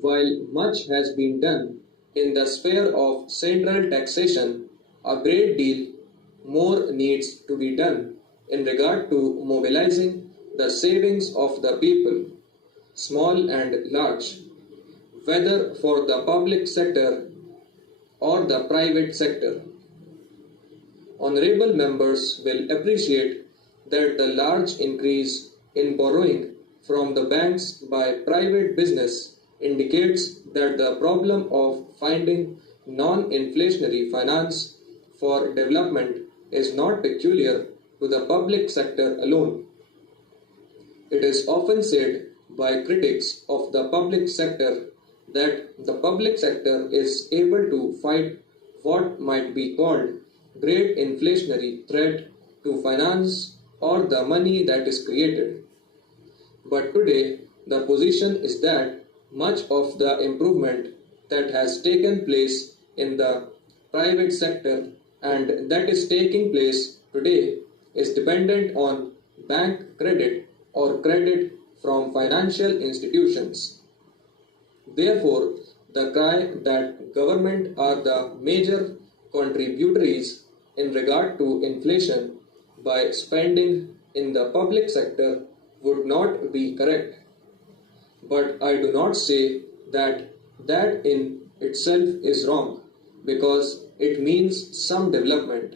While much has been done in the sphere of central taxation, a great deal more needs to be done in regard to mobilizing the savings of the people, small and large, whether for the public sector or the private sector. Honorable members will appreciate that the large increase in borrowing from the banks by private business indicates that the problem of finding non-inflationary finance for development is not peculiar to the public sector alone. It is often said by critics of the public sector that the public sector is able to fight what might be called great inflationary threat to finance or the money that is created. But today, the position is that much of the improvement that has taken place in the private sector and that is taking place today is dependent on bank credit or credit from financial institutions. Therefore, the cry that government are the major contributories in regard to inflation by spending in the public sector would not be correct. But I do not say that that in itself is wrong because it means some development.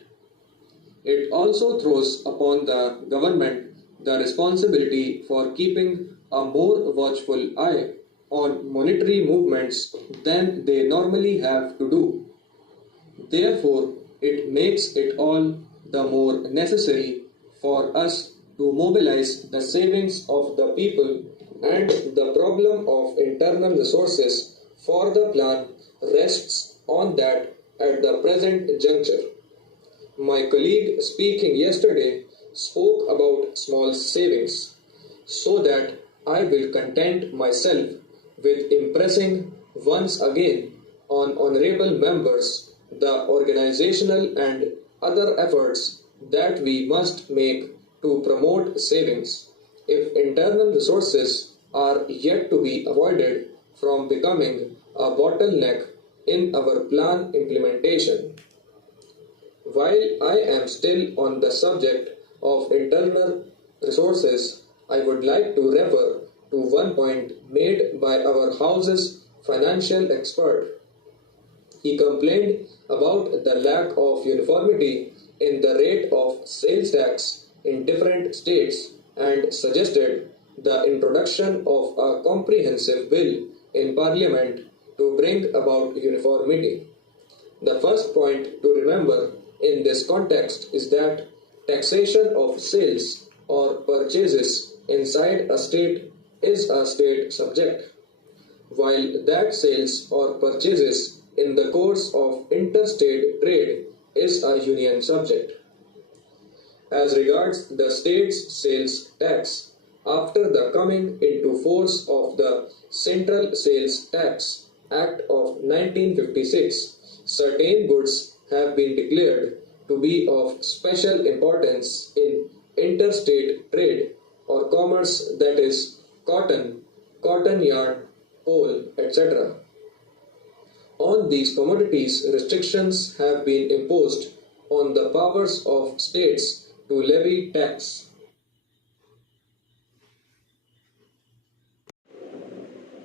It also throws upon the government the responsibility for keeping a more watchful eye on monetary movements than they normally have to do. Therefore, it makes it all the more necessary for us to mobilize the savings of the people, and the problem of internal resources for the plan rests on that at the present juncture. My colleague speaking yesterday spoke about small savings, so that I will content myself with impressing once again on honorable members the organizational and other efforts that we must make to promote savings if internal resources are yet to be avoided from becoming a bottleneck in our plan implementation. While I am still on the subject of internal resources, I would like to refer to one point made by our House's financial expert. He complained about the lack of uniformity in the rate of sales tax in different states and suggested the introduction of a comprehensive bill in Parliament to bring about uniformity. The first point to remember in this context is that taxation of sales or purchases inside a state is a state subject, while that sales or purchases in the course of interstate trade is a union subject. As regards the state's sales tax, after the coming into force of the Central Sales Tax Act of 1956, certain goods have been declared to be of special importance in interstate trade or commerce, that is, cotton, cotton yarn, coal, etc. On these commodities, restrictions have been imposed on the powers of states to levy tax.